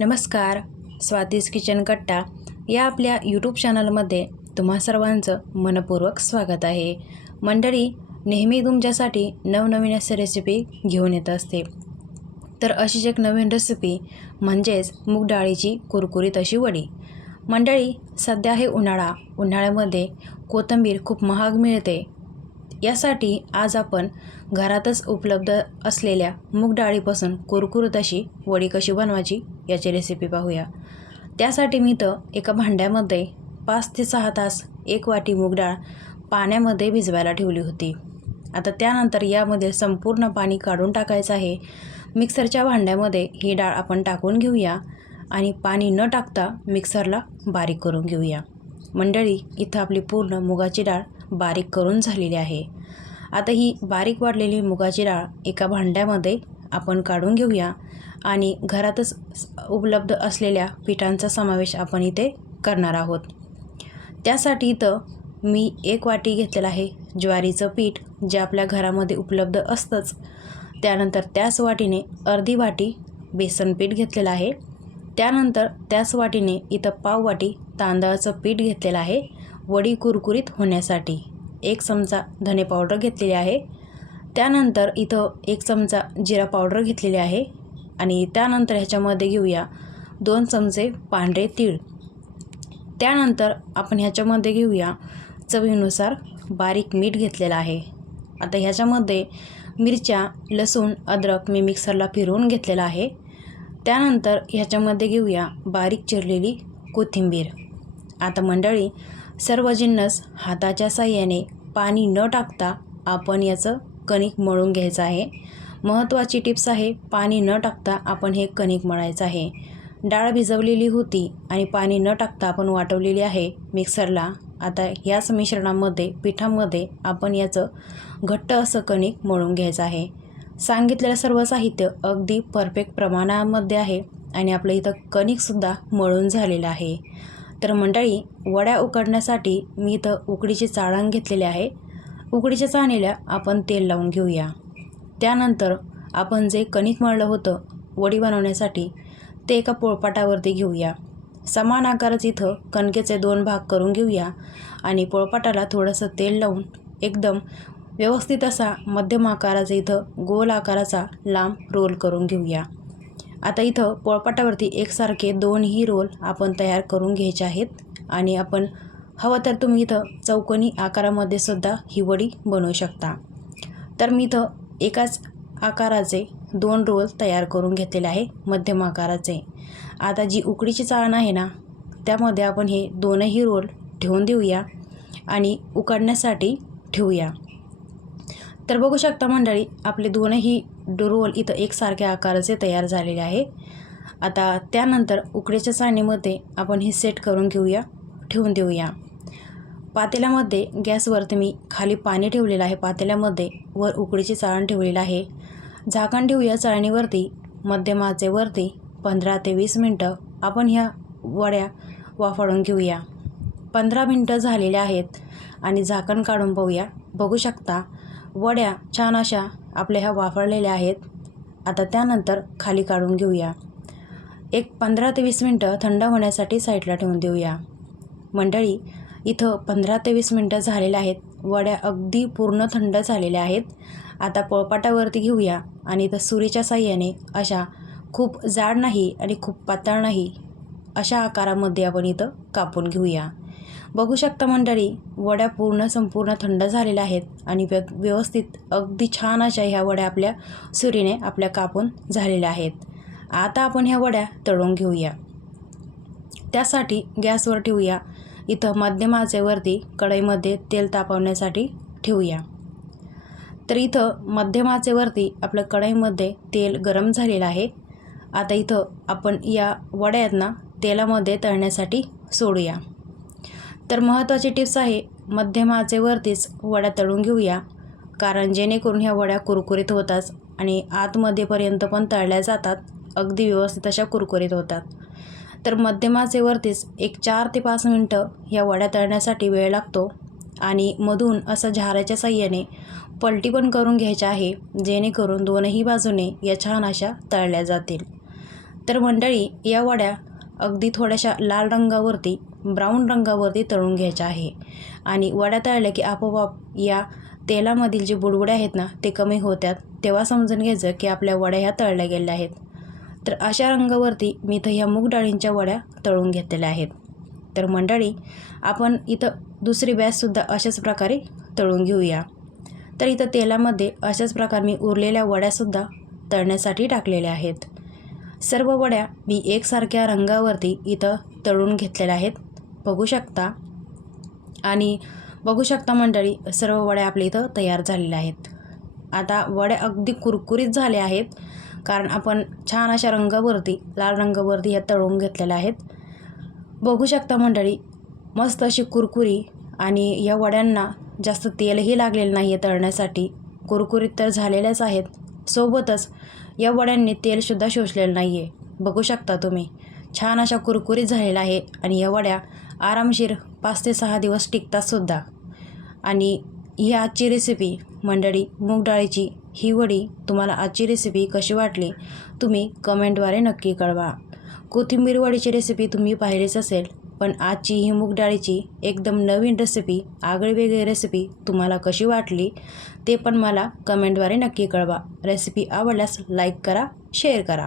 नमस्कार स्वातीस किचन कट्टा या आपल्या यूट्यूब चॅनलमध्ये तुम्हा सर्वांचं मनपूर्वक स्वागत आहे. मंडळी नेहमी तुमच्यासाठी नवनवीन असे रेसिपी घेऊन येत असते. तर अशीच एक नवीन रेसिपी म्हणजेच मूग डाळीची कुरकुरीत अशी वडी. मंडळी सध्या आहे उन्हाळा. उन्हाळ्यामध्ये कोथिंबीर खूप महाग मिळते. यासाठी आज आपण घरातच उपलब्ध असलेल्या मूगडाळीपासून कुरकुरत अशी वडी कशी बनवायची याची रेसिपी पाहूया. त्यासाठी मी तर एका भांड्यामध्ये पाच ते सहा तास एक वाटी मूग डाळ पाण्यामध्ये भिजवायला ठेवली होती. आता त्यानंतर यामध्ये संपूर्ण पाणी काढून टाकायचं आहे. मिक्सरच्या भांड्यामध्ये ही डाळ आपण टाकून घेऊया आणि पाणी न टाकता मिक्सरला बारीक करून घेऊया. मंडळी इथं आपली पूर्ण मुगाची डाळ बारीक करून झालेली आहे. आता ही बारीक वाढलेली मुगाची डाळ एका भांड्यामध्ये आपण काढून घेऊया आणि घरातच उपलब्ध असलेल्या पिठांचा समावेश आपण इथे करणार आहोत. त्यासाठी इथं मी एक वाटी घेतलेलं आहे ज्वारीचं पीठ जे आपल्या घरामध्ये उपलब्ध असतंच. त्यानंतर त्याच वाटीने अर्धी वाटी बेसन पीठ घेतलेलं आहे. त्यानंतर त्याच वाटीने इथं पाव वाटी तांदळाचं पीठ घेतलेलं आहे. वडी कुरकुरीत होण्यासाठी एक चमचा धने पावडर घेतलेली आहे. त्यानंतर इथं एक चमचा जिरा पावडर घेतलेली आहे आणि त्यानंतर ह्याच्यामध्ये घेऊया दोन चमचे पांढरे तीळ. त्यानंतर आपण ह्याच्यामध्ये घेऊया चवीनुसार बारीक मीठ घेतलेलं आहे. आता ह्याच्यामध्ये मिरच्या लसूण अद्रक मी मिक्सरला फिरवून घेतलेला आहे. त्यानंतर ह्याच्यामध्ये घेऊया बारीक चिरलेली कोथिंबीर. आता मंडळी सर्व जिन्नस हाताच्या साह्याने पाणी न टाकता आपण याचं कणिक मळून घ्यायचं आहे. महत्त्वाची टिप्स आहे पाणी न टाकता आपण हे कणिक मळायचं आहे. डाळ भिजवलेली होती आणि पाणी न टाकता आपण वाटवलेली आहे मिक्सरला. आता याच मिश्रणामध्ये पिठामध्ये आपण याचं घट्ट असं कणिक मळून घ्यायचं आहे. सांगितलेलं सर्व साहित्य अगदी परफेक्ट प्रमाणामध्ये आहे आणि आपलं इथं कणिकसुद्धा मळून झालेलं आहे. तर मंडळी वड्या उकडण्यासाठी मी इथं उकडीचे चाळण घेतलेले आहे. उकडीच्या चाळणीला आपण तेल लावून घेऊया. त्यानंतर आपण जे कणिक मळलं होतं वडी बनवण्यासाठी ते एका पोळपाटावरती घेऊया. समान आकाराचं इथं कणकेचे दोन भाग करून घेऊया आणि पोळपाटाला थोडंसं तेल लावून एकदम व्यवस्थित असा मध्यम आकाराचा इथं गोल आकाराचा लांब रोल करून घेऊया. आता इथं पोळपाटावरती एकसारखे दोनही रोल आपण तयार करून घ्यायचे आहेत. आणि आपण हवं तर तुम्ही इथं चौकोनी आकारामध्ये सुद्धा ही वडी बनवू शकता. तर मी इथं एकाच आकाराचे दोन रोल तयार करून घेतलेले आहे मध्यम आकाराचे. आता जी उकडीची चाळण आहे ना त्यामध्ये आपण हे दोनही रोल ठेवून देऊया आणि उकडण्यासाठी ठेवूया. तर बघू शकता मंडळी आपले दोनही रोल इथं एकसारख्या आकाराचे तयार झालेले आहे. आता त्यानंतर उकडीच्या चाळणीमध्ये आपण हे सेट करून घेऊया ठेवून देऊया. पातेल्यामध्ये गॅसवरती मी खाली पाणी ठेवलेलं आहे. पातेल्यामध्ये वर उकडीची चाळण ठेवलेलं आहे. झाकण ठेवूया चाळणीवरती मध्यमाचेवरती पंधरा ते वीस मिनटं आपण ह्या वड्या वाफाळून घेऊया. पंधरा मिनटं झालेल्या आहेत आणि झाकण काढून पाहूया. बघू शकता वड्या छान अशा आपल्या ह्या वाफळलेल्या आहेत. आता त्यानंतर खाली काढून घेऊया. एक पंधरा ते वीस मिनटं थंड होण्यासाठी साईडला ठेवून देऊया. मंडळी इथं पंधरा ते वीस मिनटं झालेल्या आहेत. वड्या अगदी पूर्ण थंड झालेल्या आहेत. आता पोळपाटावरती घेऊया आणि इथं सुरीच्या साह्याने अशा खूप जाड नाही आणि खूप पातळ नाही अशा आकारामध्ये आपण इथं कापून घेऊया. बघू शकता मंडळी वड्या पूर्ण संपूर्ण थंड झालेल्या आहेत आणि व्य व्यवस्थित अगदी छान अशा ह्या वड्या आपल्या सुरीने आपल्या कापून झालेल्या आहेत. आता आपण ह्या वड्या तळून घेऊया. त्यासाठी गॅसवर ठेवूया. इथं मध्यम आचेवरती कढईमध्ये तेल तापवण्यासाठी ठेवूया. तर इथं मध्यम आचेवरती आपलं कढईमध्ये तेल गरम झालेलं आहे. आता इथं आपण या वड्या आहेत ना तेलामध्ये तळण्यासाठी सोडूया. तर महत्त्वाची टिप्स आहे मध्यम आचेवरतीच वड्या तळून घेऊया कारण जेणेकरून ह्या वड्या कुरकुरीत होतात आणि आतमध्येपर्यंत पण तळल्या जातात अगदी व्यवस्थित अशा कुरकुरीत होतात. तर मध्यम आचेवरतीच एक चार ते पाच मिनटं ह्या वड्या तळण्यासाठी वेळ लागतो आणि मधून असं झाराच्या साह्याने पलटी पण करून घ्यायच्या आहे जेणेकरून दोनही बाजूने या छान अशा तळल्या जातील. तर मंडळी या वड्या अगदी थोड्याशा लाल रंगावरती ब्राऊन रंगावरती तळून घ्यायच्या आहे. आणि वड्या तळल्या की आपोआप या तेलामधील जे बुडबुडे आहेत ना ते कमी होतात. तेव्हा समजून घ्यायचं की आपल्या वड्या ह्या तळल्या गेल्या आहेत. तर अशा रंगावरती मी इथं ह्या मूग डाळींच्या वड्या तळून घेतलेल्या आहेत. तर मंडळी आपण इथं दुसरी बॅचसुद्धा अशाच प्रकारे तळून घेऊया. तर इथं तेलामध्ये अशाच प्रकारे मी उरलेल्या वड्यासुद्धा तळण्यासाठी टाकलेल्या आहेत. सर्व वड्या मी एकसारख्या रंगावरती इथं तळून घेतलेल्या आहेत. बघू शकता. आणि बघू शकता मंडळी सर्व वड्या आपल्या इथं तयार झालेल्या आहेत. आता वड्या अगदी कुरकुरीत झाल्या आहेत कारण आपण छान अशा रंगावरती लाल रंगावरती ह्या तळून घेतलेल्या आहेत. बघू शकता मंडळी मस्त अशी कुरकुरी आणि या वड्यांना जास्त तेलही लागलेलं नाही आहे तळण्यासाठी. कुरकुरीत तर झालेल्याच आहेत. सोबतच या वड्यांनी तेलसुद्धा शोषलेलं नाही आहे बघू शकता तुम्ही. छान अशा कुरकुरीत झालेला आहे आणि या वड्या आरामशीर पाच ते सहा दिवस टिकतातसुद्धा आणि ही आजची रेसिपी मंडळी मूग डाळीची ही वडी तुम्हाला आजची रेसिपी कशी वाटली तुम्ही कमेंटद्वारे नक्की कळवा. कोथिंबीर वडीची रेसिपी तुम्ही पाहिलीच असेल पण आजची ही मूग डाळीची एकदम नवीन रेसिपी आगळीवेगळी रेसिपी तुम्हाला कशी वाटली ते पण मला कमेंटद्वारे नक्की कळवा. रेसिपी आवडल्यास लाईक करा शेअर करा.